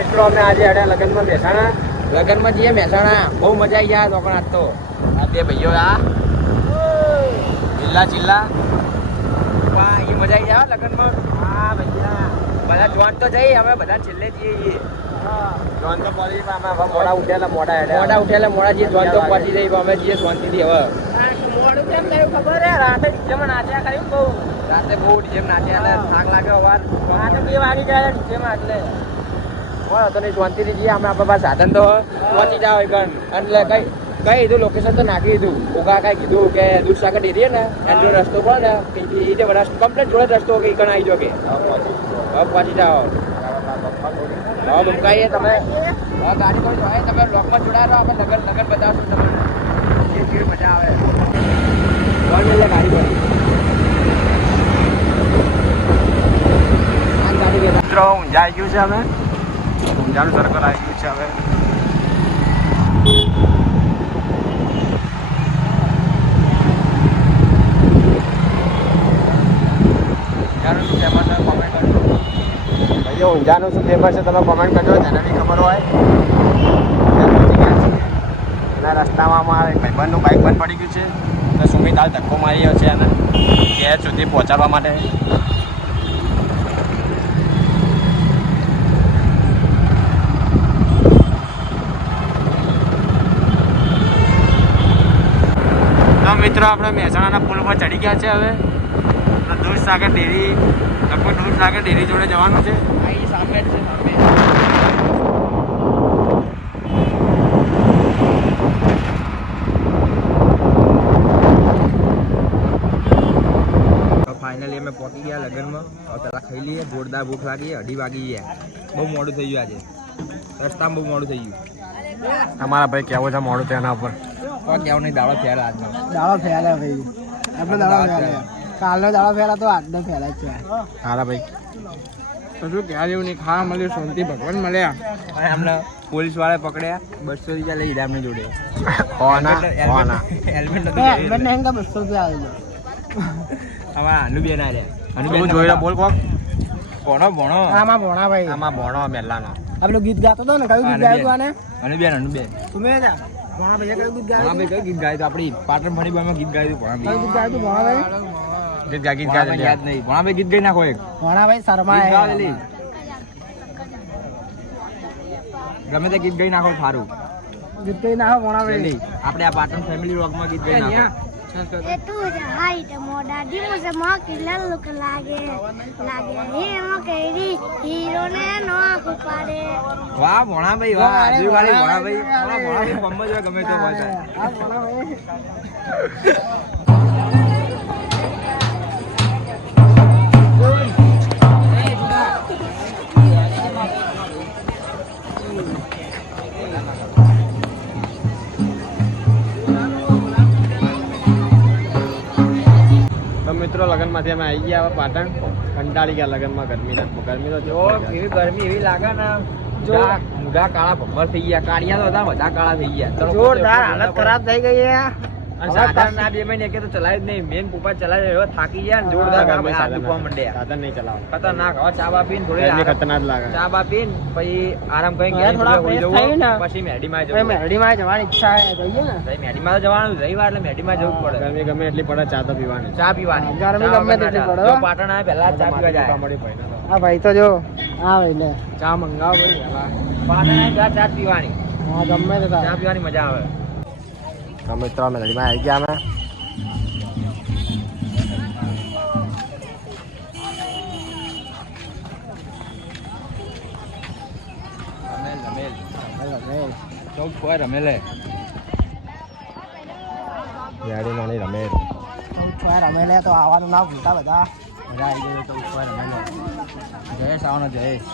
મિત્રો અમે આજે લગ્નમાં મહેસાણા લગ્નમાં જઈએ મહેસાણા બહુ મજા આવી ગયા તો આજ તો આ બે ભાઈઓ આ ચિલ્લા વાહ એ મજા આવી ગયા લગ્નમાં. હા ભૈયા બધા જોન તો જઈ અમે બધા છેલ્લે જઈએ જોન તો પડી અમે હવે મોડા ઉઠેલા જઈએ જોન તો પહોંચી જઈએ અમે જઈએ શાંતિથી હવે મોડું કેમ થયું ખબર હે રાતે ડીજેમાં નાચ્યા કર્યું બહુ રાતે બહુ ડીજેમાં નાચ્યા થાક લાગે અવાર રાતે 2 વાગી ગયા ડીજેમાં એટલે તો નહીં શાંતિથી જઈએ અમે આપણા પાસે સાધન તો પહોંચી જાવ એટલે કઈ કીધું લોકેશન તો નાખી દીધું ઓગા કઈ કીધું કે દૂધસાગર ડેરી ને એનો રસ્તો પડે ને એ રીતે કમ્પ્લીટ જોડે રસ્તો કે ઈકણ આવી જો કે હવે પહોંચી જાઓ હવે મુકાઈએ તમે હવે ગાડી કોઈ હોય તમે બ્લોકમાં જોડાયો આપણે લગન બતાવશું તમને એ કેવી મજા આવે ગાડી પર મિત્રો ઊંઝા આવી ગયું છે અમે ઊંઝાનું સર્કલ આવી ગયું છે હવે ઊંઝાનું શું ફેમસ છે તમે કોમેન્ટ કરજો જેને બી ખબર હોય એના રસ્તામાં અમારે ભાઈબંધનું બાઇક બંધ પડી ગયું છે તો સુમિત હાલ ધક્કો મારી રહ્યો છે એને ઘેર સુધી પહોંચાડવા માટે. તો મિત્રો આપણે મહેસાણાના પુલ પર ચડી ગયા છે હવે દૂધસાગર ડેરી લગભગ દૂધસાગર ડેરી જોડે જવાનું છે. સામે જ છે સામે તો ફાઇનલી અમે પહોંચી ગયા લગ્નમાં. હવે પહેલાં ખાઈ લઈએ જોરદાર ભૂખ લાગી 2:30 વાગી ગયા બહુ મોડું થઈ ગયું આજે રસ્તામાં બહુ મોડું થઈ ગયું. તમારા ભાઈ કેવું છે મોડું તેના ઉપર કોઈ કેવું નહીં દાડો ફેર આજનો દાડો ફેર્યા ભાઈ આપણે દાડો ફેર્યા કાલનો દાડો ફેરા તો આજનો ફેરા છે. હારા ભાઈ તો શું કહેવા જેવું નહીં ખાવા મળ્યું શાંતિ ભગવાન મળ્યા અને અમને પોલીસ વાળા પકડ્યા 200 રૂપિયા લઈ લીધા અમને જોડે હેલ્મેટ 200 રૂપિયા આવી અમારા અનુબેન આવ્યા અનુબેન જોઈ બોલ કોક ભણો આમાં ભણા ભાઈ આમાં ભણો મેલાનો આ પેલું ગીત ગાતો હતો ને કયું ગીત ગાયું હતું આને અનુબેન તમે ભણા ભાઈ કયું ગીત ગાયું ભાઈ કયું ગીત ગાયું આપણી પાટણ ફણી બામાં ગીત ગાયું ભણા ભાઈ ગીત ગાયું ભણા ભાઈ ગીત ગાય યાદ નહીં ભણા ભાઈ ગીત ગાઈ નાખો એક ભણા ભાઈ શર્મા ગમે તે ગીત ગાઈ નાખો સારું ગીત ગાઈ નાખો ભણા ભાઈ આપણે આ પાટણ ફેમિલી રોકમાં ગીત ગાઈ નાખો એ તું જ હાઈટ મોડા દીમુસે મોકી લલ્લુક લાગે હે મકેરી હીરો ને નો કુપાડે વાહ ભણા ભાઈ વાહ આજુવાળી ભણા ભાઈ પમ્મ જો ગમે તો હોય આ ભણા ભાઈ મિત્રો લગ્નમાંથી અમે આવી ગયા પાટણ કંટાળી ગયા લગ્નમાં ગરમી તો ગરમી એવી લાગે ને મુઢા કાળા ભમર થઈ ગયા કાળિયા તો હતા બધા કાળા થઈ ગયા જોરદાર હાલત ખરાબ થઈ ગઈ છે. સાધન ના 2 મહિને કે તો ચલાય જ નહીં મેન પોપા ચલાય એવો થાકી ગયા ને જોરદાર હાથ દુખવા માંડ્યા સાધન નહીં ચલાવવા ખતરનાક. હવે ચા બા પીને થોડી ખતરનાક લાગે ચા બા પીને પછી આરામ કરીને ઘરે હોઈ જવું પછી મેડીમાં જવાની ઈચ્છા છે જઈએ ને મેડીમાં તો જવાનું રવિવાર એટલે મેડીમાં જવું પડે ગરમી ગમે એટલી પડે ચા પીવાની ગરમી ગમે તેટલી પડે જો પાટણ આવે પહેલા ચા પીવા જાય હા ભાઈ તો જો હા ભાઈ લે ચા મંગાવો ભાઈ પાટણ આવે ચા પીવાની હા ગમે તે ચા પીવાની મજા આવે. તો મિત્રો અમે નદીમાં આવી ગયા રમેલે તો આવવાનું ના ભૂલતા બધા મજા આવી ગઈ. 14 રમેલે જયેશ આવવાનો જયેશ